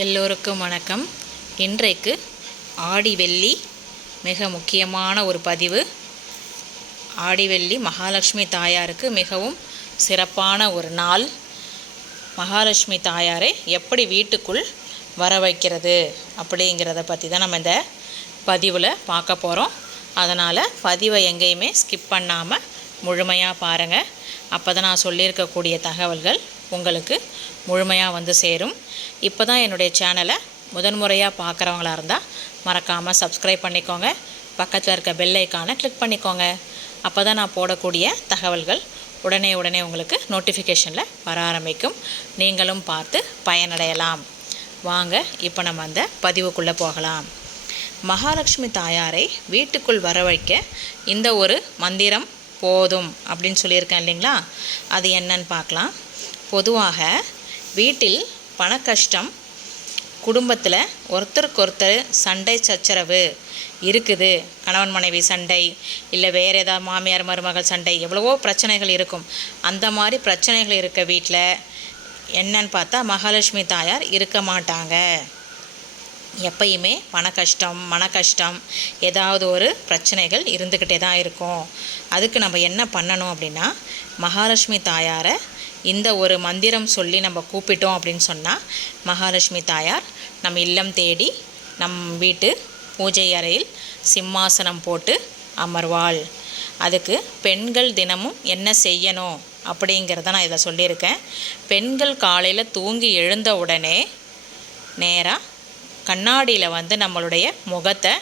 எல்லோருக்கும் வணக்கம். இன்றைக்கு ஆடி வெள்ளி மிக முக்கியமான ஒரு பதிவு. ஆடி வெள்ளி மகாலட்சுமி தாயாருக்கு மிகவும் சிறப்பான ஒரு நாள். மகாலட்சுமி தாயாரை எப்படி வீட்டுக்குள் வர வைக்கிறது அப்படிங்கிறத பற்றி தான் நம்ம இந்த பதிவில் பார்க்க போகிறோம் அதனால் பதிவை எங்கேயுமே ஸ்கிப் பண்ணாமல் முழுமையாக பாருங்கள் அப்போ தான் நான் சொல்லியிருக்கக்கூடிய தகவல்கள் உங்களுக்கு முழுமையாக வந்து சேரும். இப்போ தான் என்னுடைய சேனலை முதன்முறையாக பார்க்குறவங்களா இருந்தால் மறக்காமல் சப்ஸ்கிரைப் பண்ணிக்கோங்க. பக்கத்தில் இருக்க பெல் ஐக்கானை கிளிக் பண்ணிக்கோங்க. அப்போ தான் நான் போடக்கூடிய தகவல்கள் உடனே உடனே உங்களுக்கு நோட்டிஃபிகேஷனில் வர ஆரம்பிக்கும். நீங்களும் பார்த்து பயனடையலாம். வாங்க இப்போ நம்ம அந்த பதிவுக்குள்ளே போகலாம். மகாலட்சுமி தாயாரை வீட்டுக்குள் வர வைக்க இந்த ஒரு மந்திரம் போதும் அப்படின்னு சொல்லியிருக்கேன் இல்லைங்களா? அது என்னன்னு பார்க்கலாம். பொதுவாக வீட்டில் பண கஷ்டம் குடும்பத்தில் ஒருத்தருக்கொருத்தர் சண்டை சச்சரவு இருக்குது. கணவன் மனைவி சண்டை இல்லை வேறு ஏதாவது மாமியார் மருமகள் சண்டை எவ்வளவோ பிரச்சனைகள் இருக்கும். அந்த மாதிரி பிரச்சனைகள் இருக்க வீட்டில் என்னன்னு பார்த்தா மகாலட்சுமி தாயார் இருக்க மாட்டாங்க. எப்பயுமே பண கஷ்டம் மன கஷ்டம் ஏதாவது ஒரு பிரச்சனைகள் இருந்துக்கிட்டே தான் இருக்கும். அதுக்கு நம்ம என்ன பண்ணணும் அப்படின்னா மகாலட்சுமி தாயாரை இந்த ஒரு மந்திரம் சொல்லி நம்ம கூப்பிட்டோம் அப்படின்னு சொன்னால் மகாலட்சுமி தாயார் நம் இல்லம் தேடி நம் வீட்டு பூஜை அறையில் சிம்மாசனம் போட்டு அமர்வாள். அதுக்கு பெண்கள் தினமும் என்ன செய்யணும் அப்படிங்கிறத நான் இதை சொல்லியிருக்கேன். பெண்கள் காலையில் தூங்கி எழுந்த உடனே நேராக கண்ணாடியில் வந்து நம்மளுடைய முகத்தை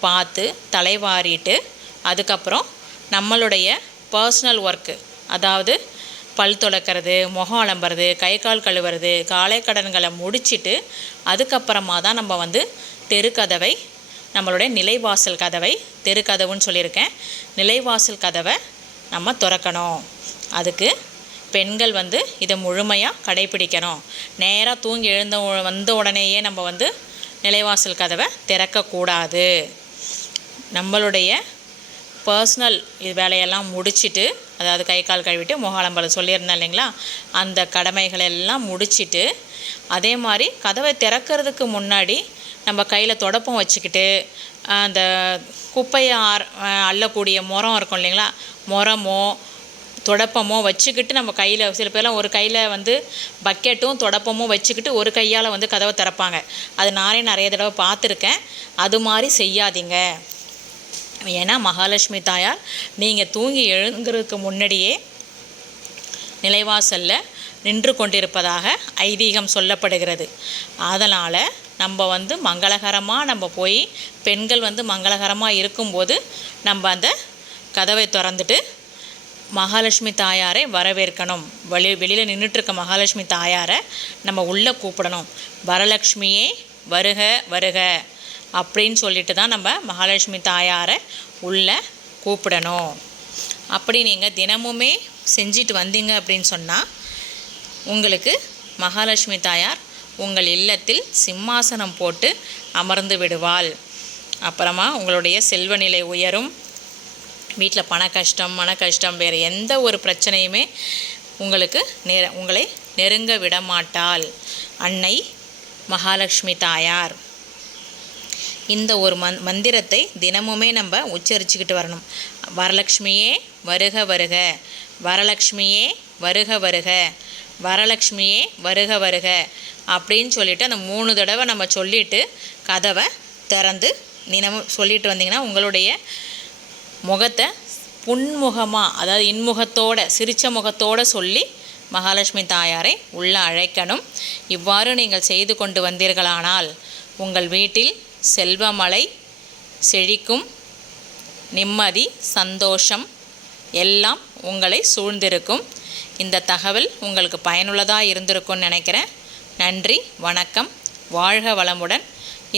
பார்த்து தலைவாரிட்டு அதுக்கப்புறம் நம்மளுடைய பர்சனல் ஒர்க்கு அதாவது பல் துளக்கிறது முகம் அலம்புறது கை கால் கழுவுறது காலை கடன்களை முடிச்சிட்டு அதுக்கப்புறமா தான் நம்ம வந்து தெருக்கதவை நம்மளுடைய நிலைவாசல் கதவை தெருக்கதவுன்னு சொல்லியிருக்கேன். நிலைவாசல் கதவை நம்ம திறக்கணும். அதுக்கு பெண்கள் வந்து இதை முழுமையாக கடைபிடிக்கணும் நேராக தூங்கி எழுந்த வந்த உடனேயே நம்ம வந்து நிலைவாசல் கதவை திறக்கக்கூடாது. நம்மளுடைய பர்சனல் இது வேலையெல்லாம் முடிச்சுட்டு அதாவது கை கால் கழுவிட்டு முகாலம்பலம் சொல்லியிருந்தேன் இல்லைங்களா? அந்த கடமைகள் எல்லாம் முடிச்சிட்டு அதே மாதிரி கதவை திறக்கிறதுக்கு முன்னாடி நம்ம கையில் தொடப்பம் வச்சுக்கிட்டு அந்த குப்பையை ஆர் அள்ளக்கூடிய முறம் இருக்கும் இல்லைங்களா? முறமோ தொடப்பமோ வச்சுக்கிட்டு நம்ம கையில் சில பேர்லாம் ஒரு கையில் வந்து பக்கெட்டும் தொடப்பமும் வச்சுக்கிட்டு ஒரு கையால் வந்து கதவை திறப்பாங்க. அது நானே நிறைய தடவை பார்த்துருக்கேன். அது மாதிரி செய்யாதீங்க. ஏன்னா மகாலட்சுமி தாயார் நீங்கள் தூங்கி எழுங்கிறதுக்கு முன்னாடியே நிலைவாசலில் நின்று கொண்டிருப்பதாக ஐதீகம் சொல்லப்படுகிறது. அதனால் நம்ம வந்து மங்களகரமாக நம்ம போய் பெண்கள் வந்து மங்களகரமாக இருக்கும்போது நம்ம அந்த கதவை திறந்துட்டு மகாலட்சுமி தாயாரை வரவேற்கணும். வெளி வெளியில் நின்றுட்டுருக்க மகாலட்சுமி தாயாரை நம்ம உள்ளே கூப்பிடணும். வரலக்ஷ்மியே வருக வருக அப்படின்னு சொல்லிட்டு தான் நம்ம மகாலட்சுமி தாயாரை உள்ளே கூப்பிடணும். அப்படி நீங்கள் தினமுமே செஞ்சுட்டு வந்தீங்க அப்படின்னு சொன்னால் உங்களுக்கு மகாலட்சுமி தாயார் உங்கள் இல்லத்தில் சிம்மாசனம் போட்டு அமர்ந்து விடுவாள். அப்புறமா உங்களுடைய செல்வ நிலை உயரும். வீட்டில் பண கஷ்டம் மன கஷ்டம் வேறு எந்த ஒரு பிரச்சனையுமே உங்களுக்கு நேர உங்களை நெருங்க விட மாட்டாள். அன்னை மகாலட்சுமி தாயார். இந்த ஒரு மந் மந்திரத்தை தினமுமே நம்ம உச்சரிச்சுக்கிட்டு வரணும். வரலக்ஷ்மியே வருக வருக வரலக்ஷ்மியே வருக வருக வரலக்ஷ்மியே வருக வருக அப்படின்னு சொல்லிட்டு அந்த மூணு தடவை நம்ம சொல்லிட்டு கதவை திறந்து தினமும் சொல்லிட்டு வந்தீங்கன்னா உங்களுடைய முகத்தை புன்முகமாக அதாவது இன்முகத்தோட சிரிச்ச முகத்தோட சொல்லி மகாலட்சுமி தாயாரை உள்ள அழைக்கணும். இவ்வாறு நீங்கள் செய்து கொண்டு வந்தீர்களானால் உங்கள் வீட்டில் செல்வமலை செழிக்கும் நிம்மதி சந்தோஷம் எல்லாம் உங்களை சூழ்ந்திருக்கும். இந்த தகவல் உங்களுக்கு பயனுள்ளதாக இருந்திருக்கும்னு நினைக்கிறேன். நன்றி வணக்கம் வாழ்க வளமுடன்.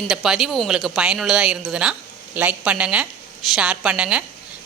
இந்த பதிவு உங்களுக்கு பயனுள்ளதாக இருந்ததுன்னா லைக் பண்ணுங்கள் ஷேர் பண்ணுங்கள்